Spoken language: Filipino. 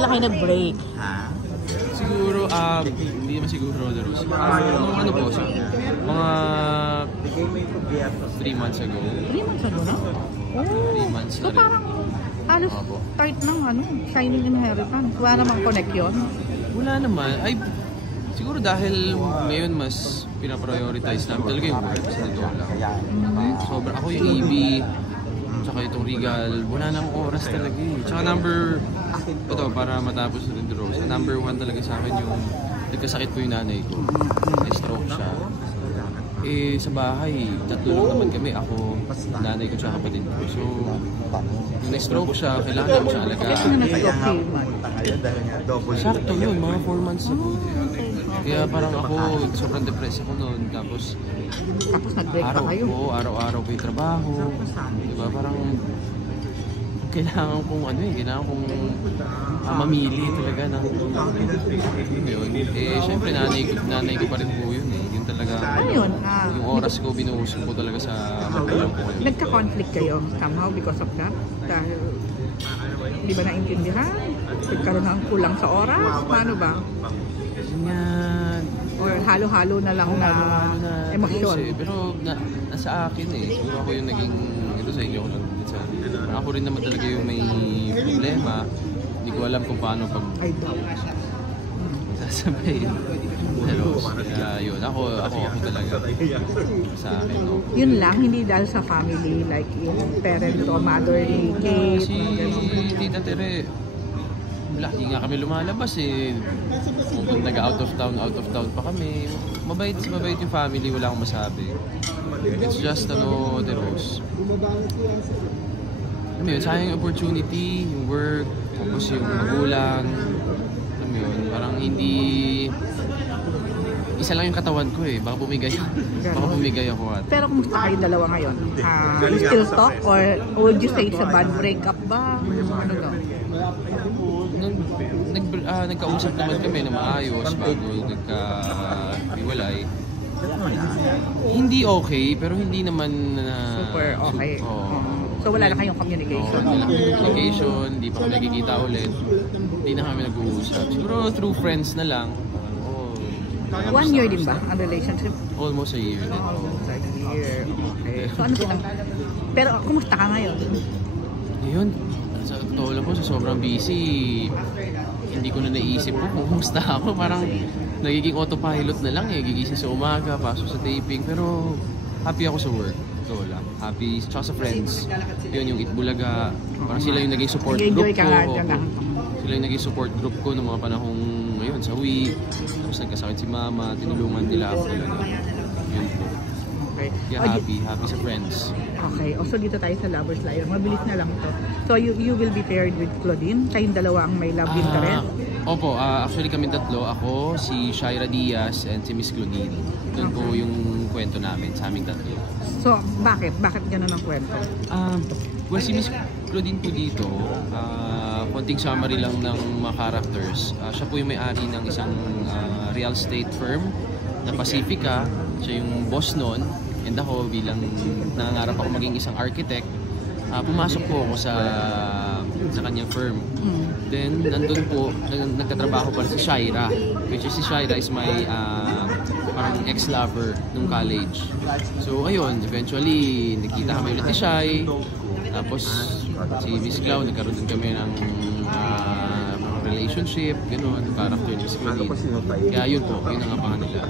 Kailan kayo nag-break? Siguro, hindi naman siguro, Rose. Ano po siya? Mga 3 months ago. 3 months ago na? Oh, 3 months so parang halos start ng Shining Inheritance. Wala namang connect yun? Wala naman. Ay, siguro dahil ngayon mas pinaprioritize namin talaga yung work sa totoo lang. Sobra ako yung EB, tsaka itong Regal, wala nang oras talaga eh. Tsaka ito para matapos na rin the Rose, number 1 talaga sa akin yung nagkasakit po yung nanay ko. Na-stroke siya. Eh, sa bahay, 3 lang naman kami. Ako, nanay ko tsaka kapatid ko. So, nung na-stroke siya, kailangan namin siya alagaan. Kaya na-stroke siya? Sakto yun, mga 4 months ago. Kaya parang ako, sobrang depressed ako noon. Tapos nag-break pa kayo? Oo, araw-araw ko yung trabaho. Diba, parang kailangan kong mamili talaga ng yun. Eh, syempre nanay ko pa rin po yun eh. Yun talaga, yung oras ko binuhos ko talaga sa magulang ko. Nagka-conflict kayo somehow because of that? Dahil hindi ba naintindihan? Nagkaroon ng kulang sa oras? Paano ba? Yan. Or halo-halo na lang na emosyon? Pero nasa akin eh. Siguro ako yung naging, ito sa inyo ko lang. Ako rin naman talaga yung may problema. Hindi ko alam kung paano pag sasabayin. Pero yun, ako talaga sa akin. No? Yun lang, hindi dahil sa family, like yung parent o mother ni Kate? Si Tita Tere, hindi nga kami lumalabas eh. Kung nag-out of town pa kami. Mabait yung family, wala akong masabi. It's just the Rose. Sayang yung opportunity, yung work, tapos yung magulang. Parang hindi... Isa lang yung katawan ko eh, baka bumigay ako. Pero kumusta kayong dalawa ngayon? You still talk or would you say it's a bad breakup ba? Ano no? Nagkausap naman kami na maayos bago nagka-iwalay. Hindi okay, pero hindi naman super okay. So wala na kayong communication? Wala na communication, hindi pa kami nagkikita ulit. Hindi na kami nag-uusap. Siguro through friends na lang. 1 year din ba ang relationship? Almost a year. Almost a year. Okay. So ano pinang... Pero kumusta ka ngayon? Ngayon, sa totoo lang po, sa sobrang busy, hindi ko na naisip po kung kumusta ako. Parang nagiging autopilot na lang eh. Gigising sa umaga, pasok sa taping. Pero happy ako sa work. Totoo lang. Happy, tsaka sa friends. Yun, yung Itbulaga. Parang sila yung naging support group ko. Sila yung naging support group ko noong mga panahong ngayon sa week. Tapos nagkasakit si mama, tinulungan nila ako talaga. Yun po. Okay. Yeah, happy sa friends. Okay. So dito tayo sa Lovers Liar. Mabilis na lang to. So you will be paired with Claudine? Kayong dalawa ang may love interest? Opo, actually kami tatlo. Ako, si Shaira Diaz, and si Miss Claudine. Doon po yung kwento namin sa aming tatlo. So bakit? Bakit ganun ang kwento? Well, si Miss Claudine po dito, konting summary lang ng mga characters. Siya po yung may-ari ng isang real estate firm na Pacifica. Siya yung boss noon. And ako bilang nangangarap ako maging isang architect, pumasok po ako sa kanyang firm. Then nandun po, nagtatrabaho pa rin si Shaira. Which is si Shaira is my parang ex-lover nung college. So ayun, eventually nakita kami ulit ni Shai. Tapos si Miss Clau, nagkaroon din kami ng relationship, gano'n, character ni Miss Claudine. Kaya yun po, yun ang abangan nila.